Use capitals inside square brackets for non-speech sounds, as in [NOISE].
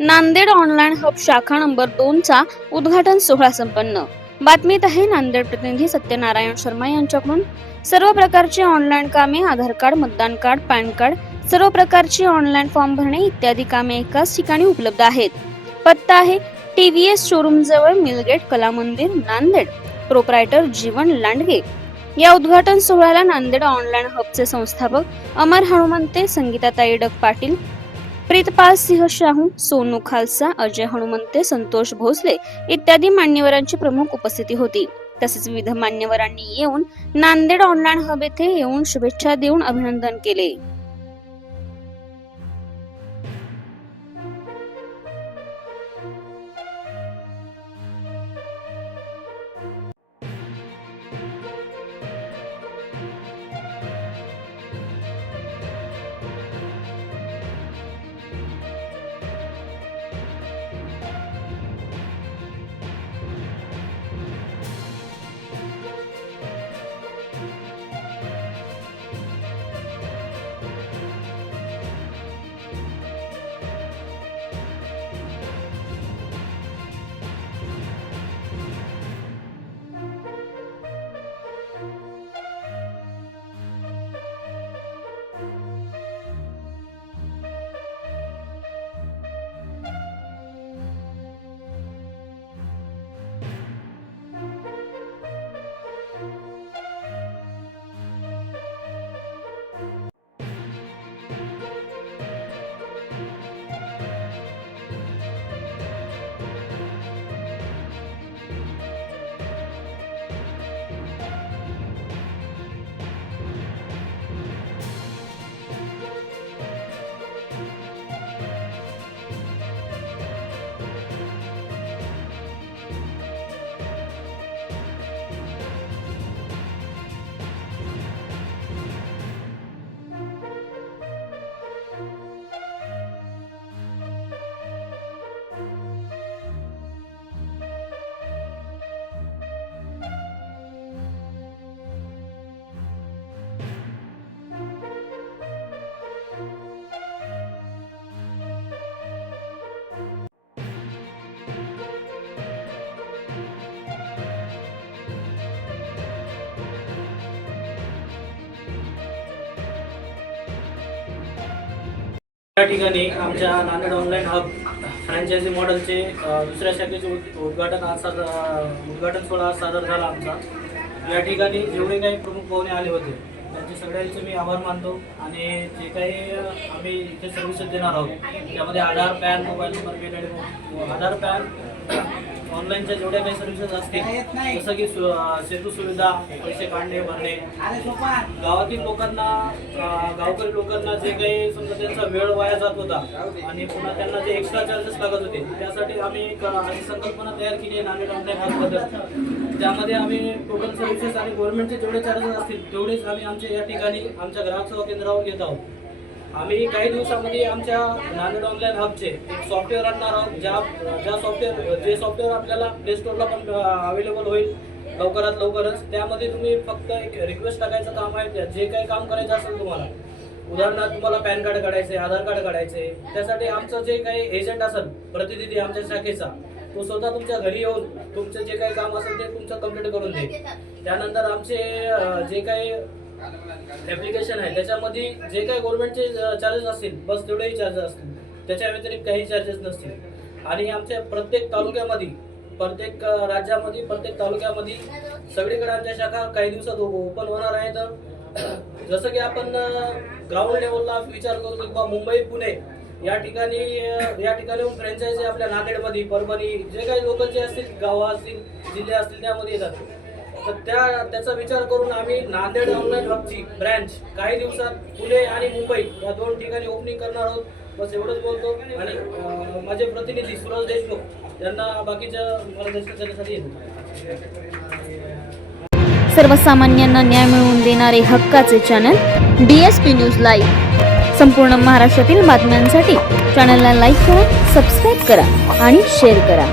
Nanded online hub शाखा number दोनचा उद्घाटन सोहळा संपन्न. बातमीत आहे नांदेड प्रतिनिधी सत्यनारायण शर्मा यांच्याकडून. सर्व प्रकारची ऑनलाईन कामे आधार कार्ड मतदान कार्ड पॅन कार्ड सर्व प्रकारची ऑनलाईन फॉर्म भरणे इत्यादी कामे एकाच ठिकाणी उपलब्ध आहेत. पत्ता आहे टीव्हीएस शोरूम जवळ मिलगेट कला मंदिर नांदेड. प्रोप्रायटर जीवन लांडगे. या उद्घाटन सोहळ्याला नांदेड ऑनलाईन हबचे संस्थापक अमर हनुमंते संगीताताई डग पाटील प्रीतपाल सिंह शाहू सोनू खालसा अजय हनुमंते संतोष भोसले इत्यादी मान्यवरांची प्रमुख उपस्थिती होती. तसेच विविध मान्यवरांनी येऊन नांदेड ऑनलाईन हब येथे येऊन शुभेच्छा देऊन अभिनंदन केले. या ठिकाणी आमच्या नांदेड ऑनलाईन हब फ्रँचायझी मॉडेलचे दुसऱ्या शाखेचे उद्घाटन आज सादर उद्घाटन सोहळा आज सादर झाला आमचा. या ठिकाणी जेवढे काही प्रमुख पाहुणे आले होते त्यांचे सगळ्यांचे मी आभार मानतो आणि जे काही आम्ही इथे सर्व्हिसेस देणार आहोत त्यामध्ये Aadhaar PAN mobile number Aadhaar PAN ऑनलाईनच्या जेवढ्या काही सर्व्हिसेस असतील जसं की सेतू सुविधा पैसे काढणे भरणे. गावातील लोकांना गावकरी लोकांना जे काही समजा त्यांचा वेळ वाया जात होता आणि पुन्हा त्यांना जे एक्स्ट्रा चार्जेस लागत होते त्यासाठी आम्ही अशी संकल्पना तयार केली आहे नांदेड ऑनलाईन हबबद्दल त्यामध्ये आम्ही टोटल सर्व्हिसेस आणि गव्हर्नमेंटचे जेवढे चार्जेस असतील तेवढेच आम्ही आमच्या या ठिकाणी आमच्या ग्राहक सेवा केंद्रावर घेत आहोत. आम्ही काही दिवसामध्ये आमच्या नांदेड ऑनलाईन हबचे एक सॉफ्टवेअर आणणार आहोत. ज्या ज्या सॉफ्टवेअर जे सॉफ्टवेअर आपल्याला प्ले स्टोअरला पण अवेलेबल होईल लवकरात लवकरच त्यामध्ये तुम्ही फक्त एक रिक्वेस्ट टाकायचं काम आहे जे काही काम करायचं असेल तुम्हाला. उदाहरणार्थ तुम्हाला पॅन कार्ड काढायचे आधार कार्ड काढायचे त्यासाठी आमचं जे काही एजंट असेल प्रतिनिधी आमच्या शाखेचा तो स्वतः तुमच्या घरी येऊन तुमचं जे काही काम असेल ते तुमचं कंप्लीट करून देईल. त्यानंतर आमचे जे काही ॲप्लिकेशन आहे. त्याच्यामध्ये जे काही गव्हर्नमेंटचे चार्जेस असतील बस तेवढेही चार्जेस असतील. त्याच्या व्यतिरिक्त काही चार्जेस नसतील. आणि आमच्या प्रत्येक तालुक्यामध्ये प्रत्येक राज्यामध्ये प्रत्येक तालुक्यामध्ये सगळीकडे आमच्या शाखा काही दिवसात ओपन होणार आहेत [CLEARS THROAT] जसं की आपण ग्राउंड लेवलला विचार करू किंवा मुंबई पुणे या ठिकाणी या ठिकाणी फ्रँचायझी आपल्या नांदेडमध्ये परभणी जे काही लोकल जे असतील गावं असतील जिल्हे असतील त्यामध्ये येतात. तर त्या त्याचा विचार करून आम्ही नांदेड ऑनलाईन हबची ब्रँच काही दिवसात पुणे आणि मुंबई या दोन ठिकाणी ओपनिंग करणार आहोत. बस एवढंच बोलतो. आणि माझे प्रतिनिधी सुरज देशमुख यांना बाकीच्या मार्गदर्शन करण्यासाठी येतो. सर्वसामान्यांना न्याय मिळवून देणारे हक्काचे channel D S P news live संपूर्ण महाराष्ट्रातील बातम्यांसाठी चॅनलला लाईक करा सबस्क्राईब करा आणि शेअर करा.